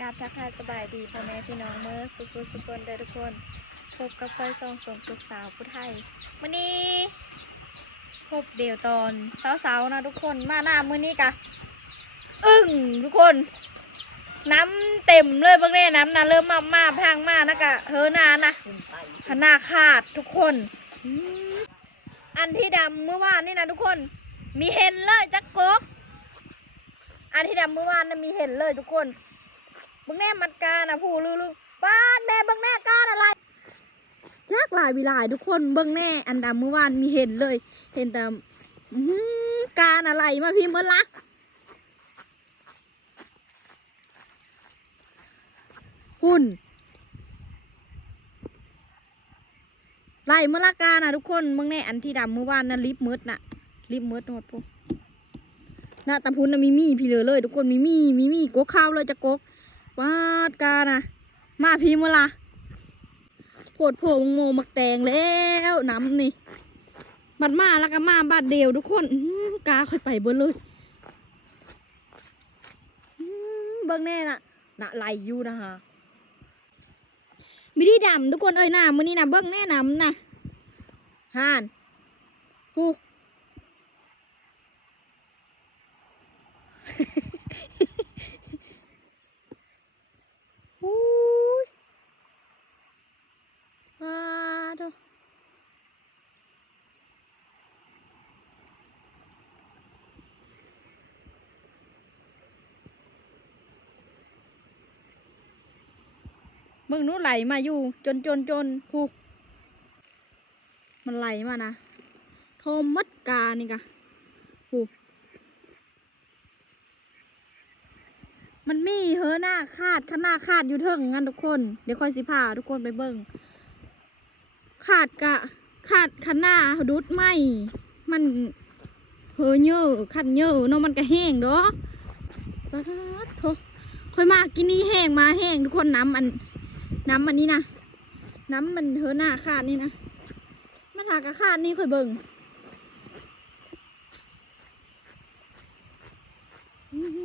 กราบทักทายสบายดีพ่อแม่พี่น้องเมื่อสุขสุขคนเด้อทุกคน พบกับไฟซองสมสุขสาวผู้ไทยมื้อนี้พบเดี่ยวตอนสาวๆนะทุกคนมาหน้ามื้อนี้กะ อึ้งทุกคน น้ำเต็มเลยเบิ่งแน่น้ำนะเริ่มมามาพังมานะกะเฮอนานะขนาขาดทุกคน อันที่ดำเมื่อวานนี่นะทุกคน มีเห็นเลยจักกกอันที่ดำเมื่อวานนะมีเห็นเลยทุกคน บิ่งแน่มัดกานะผู้ลือลือบ้านแม่บิ่งแน่กาอะไรยากหลายวิลายทุกคนเบิ่งแน่อันดำเมื่อวานมีเห็นเลย เห็นแต่หือการอะไรมาพิมพ์เบิ่ละหุ่นไล่เมื่อละกานะทุกคนเบิ่งแน่อันที่ดำเมื่อวานนะลิปมืดน่ะลิปมืดหมดพวกน่ะตำพุนน่ะมีมีพี่เหลือเลย ทุกคนมีมีมีมีกกข้าวเลยจะกก วาดกานะมาพีมเวลาโผดโผงโมมักแตงแล้วน้ำนี่บัดมาแล้วก็มาบาดเดียวทุกคนกาค่อยไปเบิดเลยอื้อเบิ่งแน่น่ะน่ะไหลอยู่นะฮะมีที่ดำทุกคนเอ้ยหน้ามือนี้นะเบิ่งแน่น้ำนะห่านฮู้ อุ้ยมาดู มึงนู้นไหลมาอยู่ จนจนจนผูกมันไหลมานะโทมมัดกานี่กะผูกมันมีเฮอหน้าคาดข้างหน้าคาดอยู่เทิงงั้นทุกคน เดี๋ยวค่อยสิพาทุกคนไปเบิ่งขาดกะขาดข้างหน้าดุดไหมมันเฮอเยอะขัดเยอะเนาะมันก็แห้งเด้อป๊าดโถค่อยมากินนี่แห้งมาแห้งทุกคนน้ำอัน น้ำอันนี้นะ น้ำมันเฮอหน้าคาดนี่นะมันหากระคาดนี่ค่อยเบิ่งอื้อหื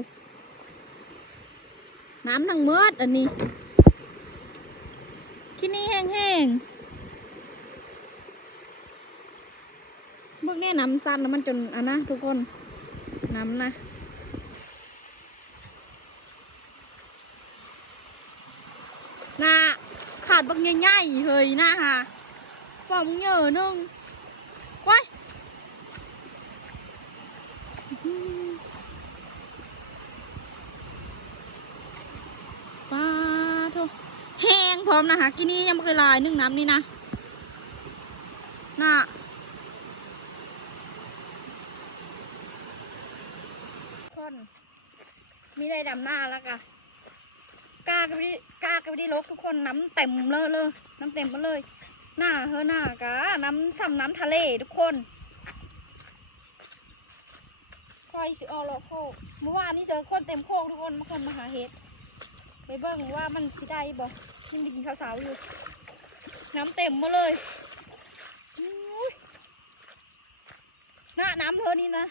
อ น้ำทั้งเมืดอันนี้ที่นี่แห้งๆเมื่อนี้น้ำสั้นแล้วมันจนอันนะทุกคนน้ำนะน่ะขาดบักใหญ่ๆเฮ้ยนะฮะฟอมเหยอะนึงว้าย ป้าโทแห้งพร้ อมนะคะกินนี่ยังไม่เคยลายนึ่งน้ำนี่นะน่ะคนมีได้ดำหน้าแล้วกะกล้าก็ไม่ได้กล้าก็ไม่ได้ลกทุกคนน้ำเต็มเลยเลยน้ำเต็มมาเลย หน้าเฮอหน้ากะน้ำซ้ำน้ำทะเลทุกคนคอยสิออลโคเมื่อวานนี้เจอคนเต็มโคกทุกคนมาคนมาหาเห็ดไปเบิ่งว่ามันสิได้บ่ ยังได้กินข้าวสาวอยู่ น้ำเต็มมาเลยน่าน้ำเธอนี่นะ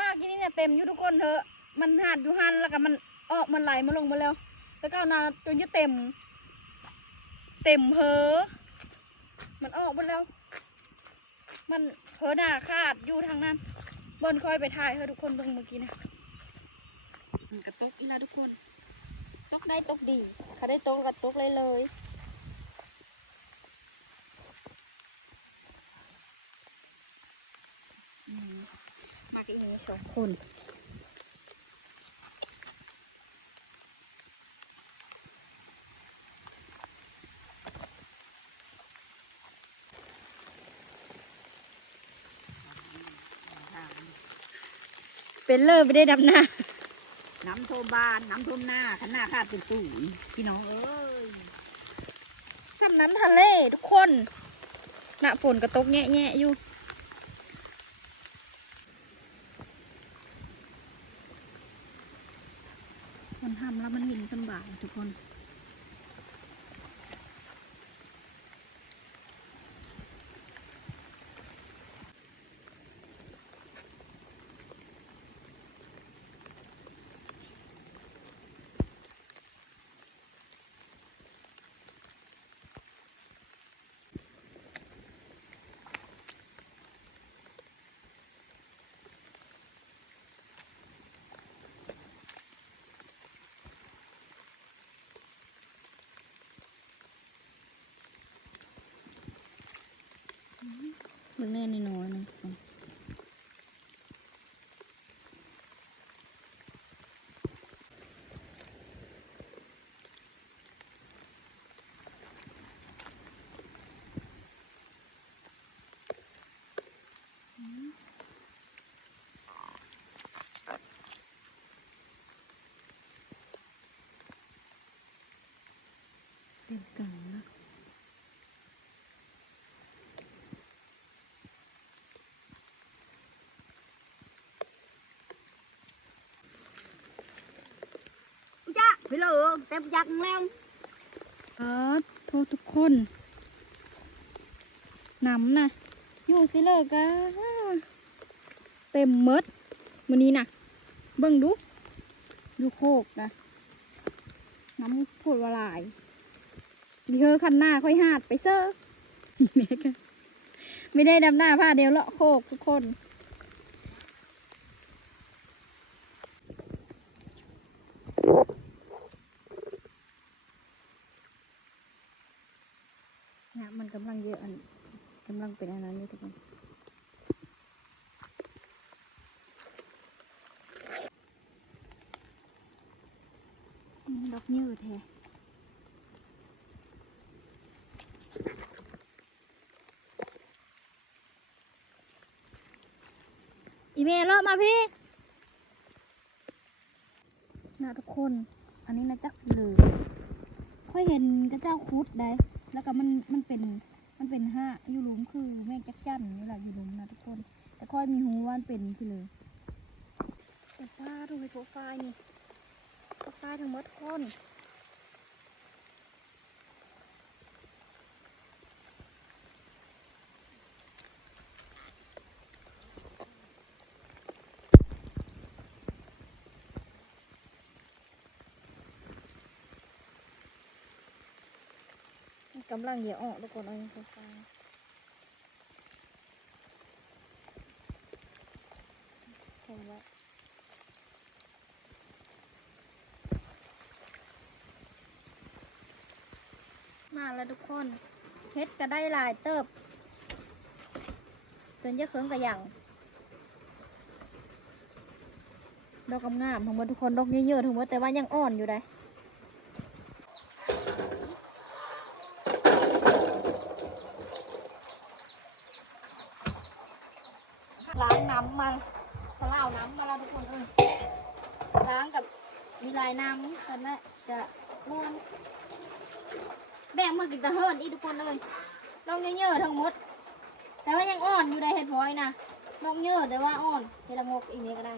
มากที่นี่เนี่ยเต็มอยู่ทุกคนเธอะมันหัดอยู่หันแล้วก็มันออกมันไหลมาลงมาแล้วแล้วก็เอานาจนจะเต็ม เต็มเพอมันออกหมดแล้ว มันเพอหน้าขาดอยู่ทางนั้นบนคอยไปถ่ายให้ทุกคนเบิ่งเมื่อกี้นะมันกระตกอีกแล้วทุกคน ตกได้ตกดีเขาได้ตกก็ตกเลยเลยมากับอีนี้สองคนเป็นเลิศไปได้ดำหน้า น้ำท่วมบ้านน้ำท่วมหน้าขันหน้าขาดเป็นตุ๋ยพี่น้องเอ้ยซ้ำน้ำทะเลทุกคนหน้าฝนกระตกแง่แง่อยู่ มันทำแล้วมันเห็นสำบายทุกคน เบิ่งแน่ นี่น้อเต็มกังนะจ้าเลยเต็มยักษ์แล้วอ๋อโทษทุกคนหนำนะอยู่สิเลยกะเต็มหมดมื้อนี้นะเบิ่งดูดูโคกนะน้ำพูดว่าลายมีเธอคันหน้าค่อยหาดไปเซอร์ไม่ได้ดำหน้าผ้าเดียวเลาะโคกทุกคน เนี่ยมันกำลังเยอะอันกำลังเป็นอันนั้นอยู่ทุกคนดอกยืดแท้อีเมลเลาะมาพี่นะทุกคน อันนี้นะจักเลยค่อยเห็นกระเจ้าคุดได้ แล้วก็มันมันเป็น มันเป็นห้าอยู่หลุมคือแม่จักจั่นนี่แหละอยู่หลุมนะทุกคน แต่ค่อยมีหูว่ามันเป็นคือเลยแต่ป้าดูไฮโปรไฟล์นี่โปรไฟล์ทั้งหมดคนำลังเหยียออกทุกคนเอาอย่างไฟฟ้าเห็นไว้มาแล้วทุกคนเฮ็ดก็ได้ลายเติบจนเยอะเคิงกับอย่างดอกงามทั้งหมดทุกคนดอกเยอะๆทั้งหมดแต่ว่ายังอ่อนอยู่ได้ล้างน้ำมาสลาวน้ำมาแล้วทุกคนเออล้างกับมีลายน้ำกันนะจะม่วนแบ่งมากินอีทุกคนเลยลองเยอะๆทั้งหมด แต่ว่ายังอ่อนอยู่ในเห็ดพลอยนะลองเยอะแต่ว่าอ่อนเฮดละงกอีกนี้ก็ได้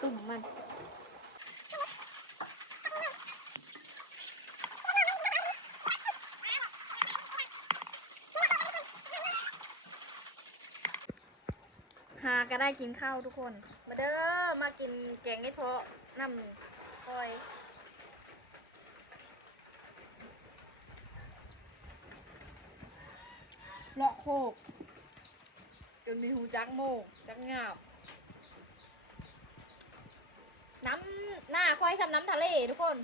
ตุ่มมันหาก็ได้กินข้าวทุกคน มาเด้อมากินแกงเห็ดเพาะน้ำคอย เลาะ โคกจนมีหูจักโมกจักงาบน้ำหน้าควายทำน้ำทะเลทุกคน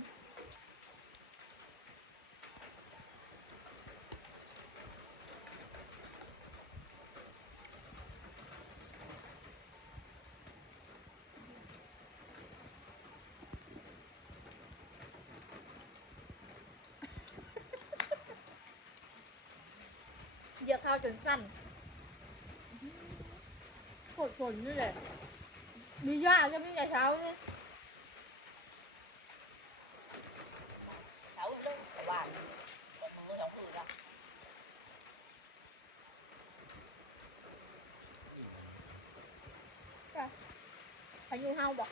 ดียบข้าวจนสั้นโคตรฝนนี่แหละมีหญ้ากจะมีแต่เช้านี่ เช้าเรื่องสว่างเปิดมือสองมือละ พายุเฮาบอก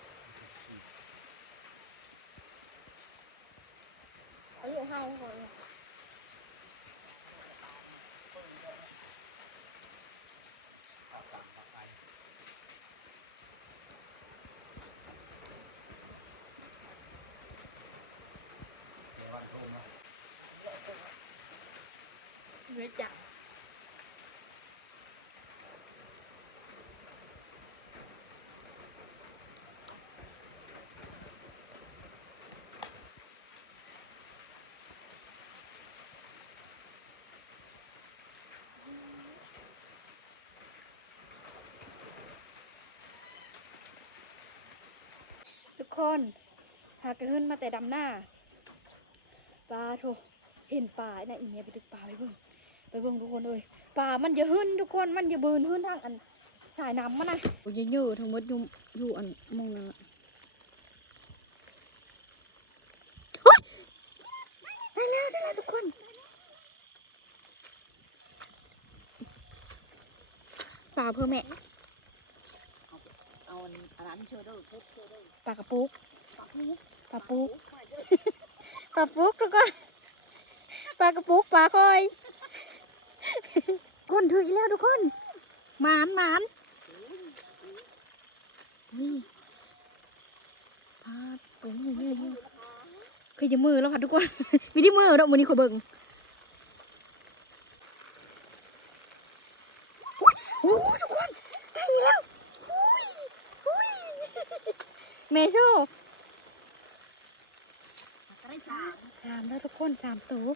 อายุเฮาก่อนเลย เนื้อจักทุก คนพากันขึ้นมาแต่ดำหน้าปลาโถเห็นปลาไอ้น่ะอีเมียไปตึกปลาไปเบิ่งไปเบิ่งทุกคนเลยป่ามันอย่าหึ้นทุกคนมันอย่าเบินหึ้นทางอันสายน้ำมันนะโอ้ยเยอะทั้งหมดอยู่อยู่อันมองนะได้แล้วได้แล้วทุกคนป่าเพื่อแม่เอาอันนั้นเชื่อเด้เชื่อเด้ ป่ากระปุกปากพุทธป่าปุกป่าปุกทุกคนป่ากระปุกป่าคอย คนถืออีกแล้วทุกคนหมานหมานนี่พาดตรงนี้นี่นี่เคยจะมือแล้วค่ะทุกคนมีที่มือแล้วมือนี้ขอเบิ่งอุ๊ยโอ้ยทุกคนได้อีกแล้วอุ้ยอุ้ยเมโซกระไรทางสามแล้วทุกคนสามตัว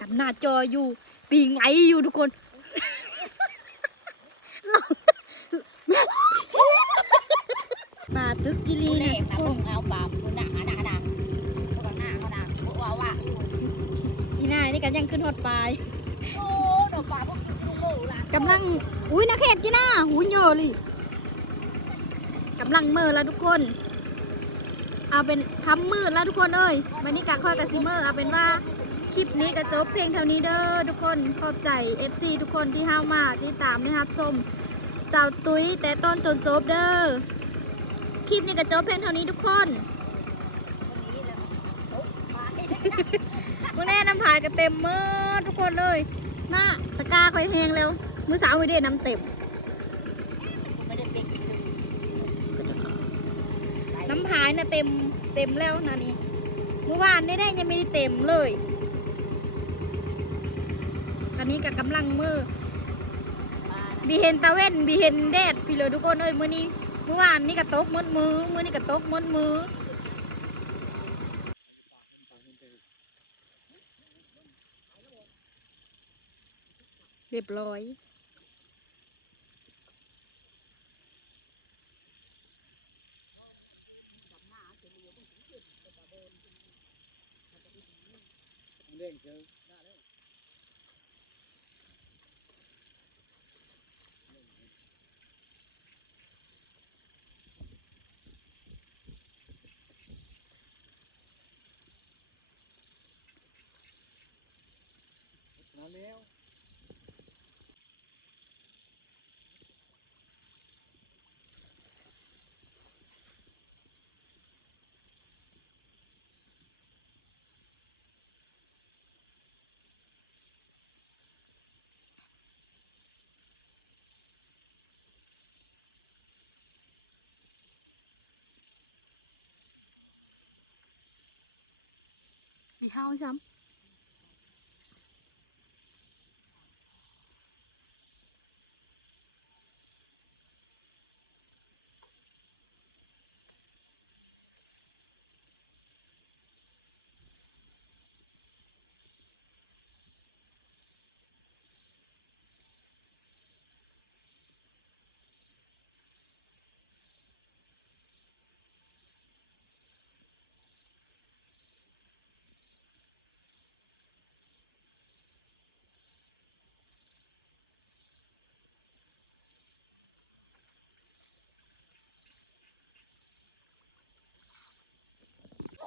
ดำหน้าจออยู่ ปีงไหลอยู่ทุกคนปลาตึกกิลีนี่นะนะพวกเอาปากคุณน่ะหนาหนาพวกหน้าเขาหนาพวกว่าว่าอีน่านี่กันยังขึ้นฮอดปลายโอ้ดอกปลาพวกกินลูกโม่ละกำลัง อุ้ยนักเขตจีน่าหูยเยอะเลย กำลังมือแล้วทุกคน เอาเป็นทำมืดแล้วทุกคนเอ้ยวันนี้กะค่อยกับซีเมอร์เอาเป็นว่าคลิปนี้ก็จบเพลงเท่านี้เด้อทุกคนขอบใจ FC ทุกคนที่ห้าวมาที่ตามนะครับชมสาวตุ้ยแต่ต้นจนจบเด้อคลิปนี้ก็จบเพลงเท่านี้ทุกคนมื่อแน่น้ำผายก็เต็มมือทุกคนเลยมาตะกาคอยแหงแล้วมือสาวมือเดน้ำเต็มได้เป็นเลย น้ำพายน่ะเต็มเต็มแล้วนะนี่เมื่อวานนี่ได้ยังไม่ได้เต็มเลย ตอนนี้กับกำลังมือบีเห็นตะเว้นบีเห็นแดดพี่เลยทุกคนเอ้ยมื้อนี้เมื่อวานนี่ก็ตกมดมือมื้อนี้ก็ตกมดมือเรียบร้อย มาแล้วดีห้าว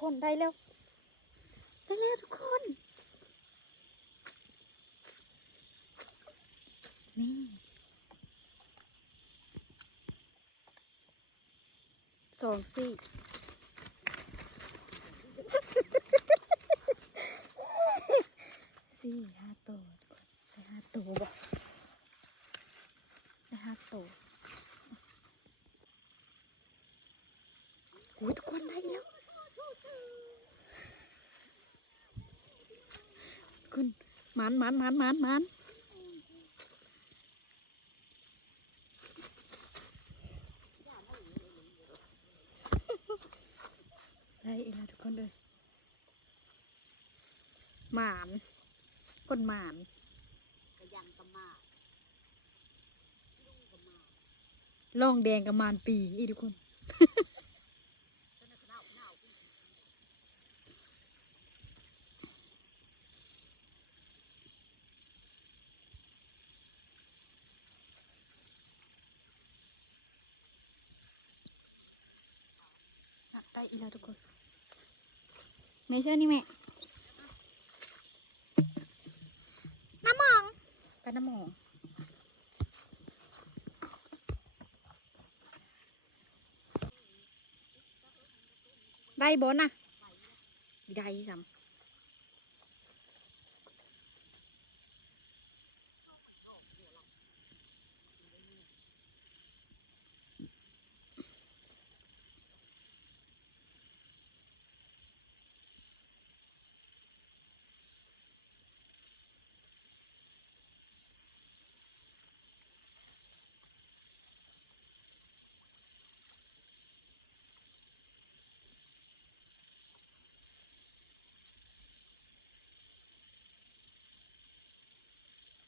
คนได้แล้ว ได้แล้วทุกคน นี่ สองสี่สี่ห้าตัวไปห้าตัวบ่ไปห้าตัวโอ้ยทุกคนได้แล้ว คุณมันมันมันมันมันได้อีกแล้วทุกคนเลยหมานก้นหมานกระยังกระมาลุงกระมาล่องแดงกับหมานปีกอีกทุกคน เจ้าหน้าเน่าเน่า อะ ได้อีกแล้วทุกคนเมเชื่อนี่แม่น้ำมองปลาน้ำมองได้บอลน่ะได้ซ้ำ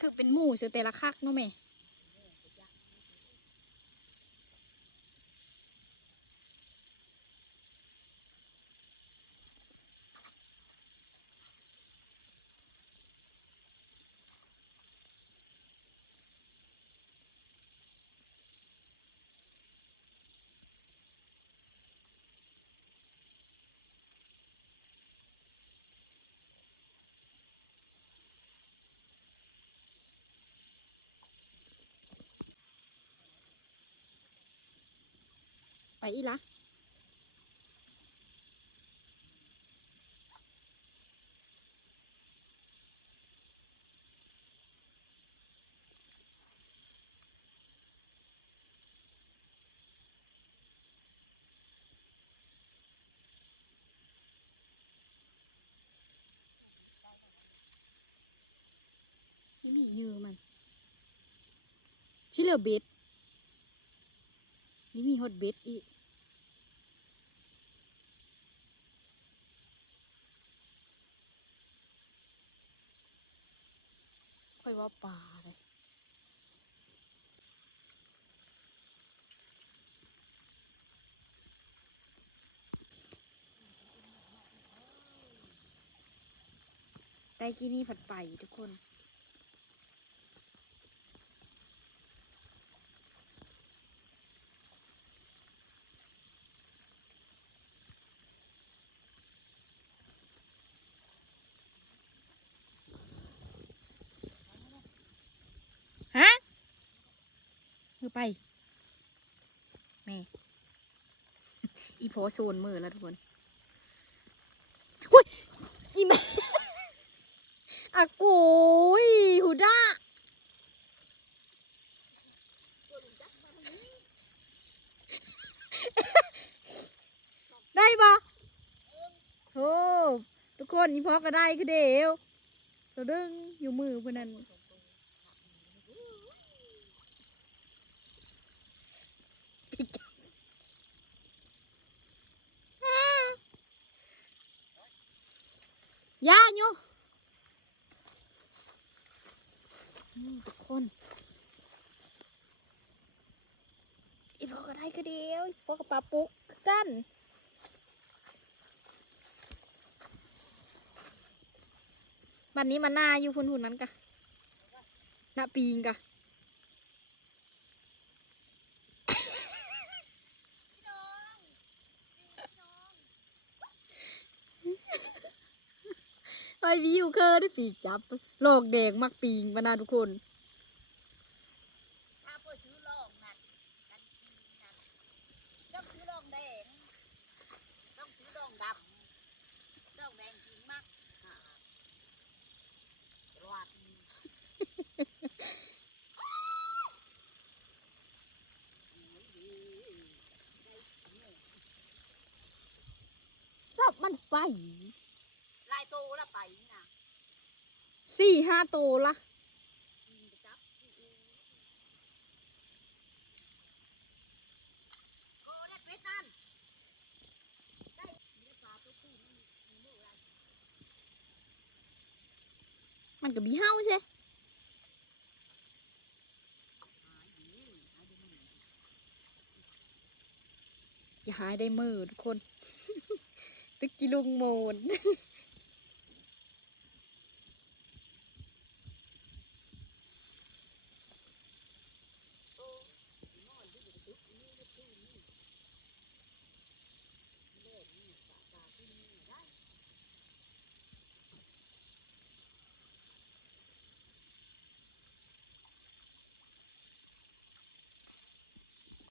คือเป็นหมู่เสือแต่ละคักเนาะแม่ อีละไม่มีเยอะมันชิเลเบ็ดนี่มีฮอตเบ็ดอีก ค่อยว่าปลาเลยได้กี่นี่ผัดไปทุกคน ฮะือไป แม่ อีโพโซนมือแล้วทุกคนหุ้ยอีแม่อะโกยหูด้าได้ปะโอ้ทุกคนอีพอก็ได้คือเดียวตัวดึงอยู่มือพนัน ย่าอยู่อืมทุก คนอีพอก็ได้คือเดียวอีพอกับปลาปุกคือกันวันนี้มาหน้าอยู่หุ่นหุ่นๆนั้นกะหน้าปีงกะไอวิวเคอร์ได้ปีกจับโลกแดงมักปีงมานาทุกคน ถ้าเพื่อซื้อลองนั่นกันกินนั่นต้องซื้อลองแดงต้องซื้อลองด ลงแดงจริงมากอ่าตรวจ บมันไปลายตัวละไปนี่นะสี่ห้าโตละอืมไปจับโอ้ได้เป็ดนั่นได้ได้ปลาตัวผู้นี่มีเมื่อไรมันกับบีเฮาใช่หายดีหายดีมันอย่าหายได้มือทุกคน ตึกจิลุงโมน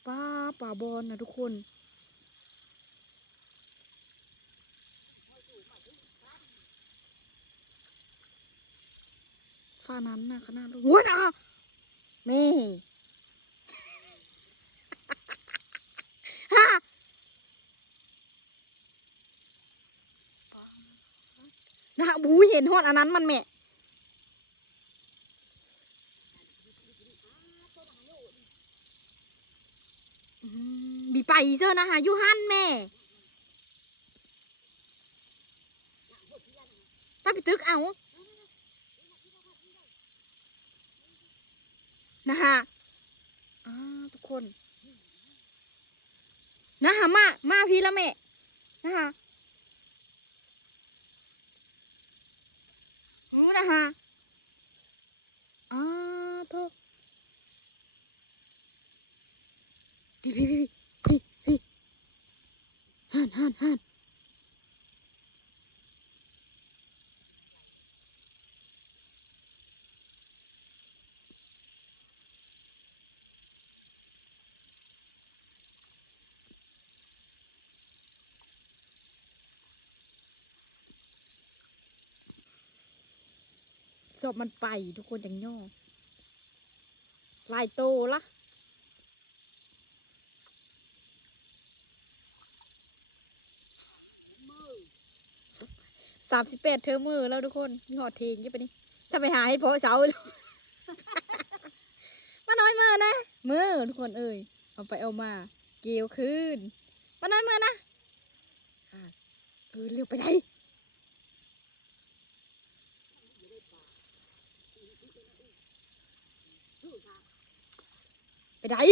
ป้าป่าบอลนะทุกคน นั้นนะขนาดโว้ยนะแม่ฮะนะบูเห็นฮอดอันนั้นมันแม่มบีไปเซอนะฮะยูฮันแม่ไปไปตึกเอา นะฮะอ่าทุกคน นะฮะมา มาพี่ละแม่นะฮะอู้นะฮะอ่าโทษพี่พี่พี่พี่พี่ฮันฮันฮัน ศพมันไปทุกคนอย่างย่อลายโตละสามสิบแปดเทอมือแล้วทุกคนมีหอดเทงยี่ปะนี่จะไปหาให้พอเสาเลยมาน้อยมือนะ มือทุกคนเอ้ยเอาไปเอามา เกลียวขึ้นมาน้อยมือนะเออเร็วไปไหน 来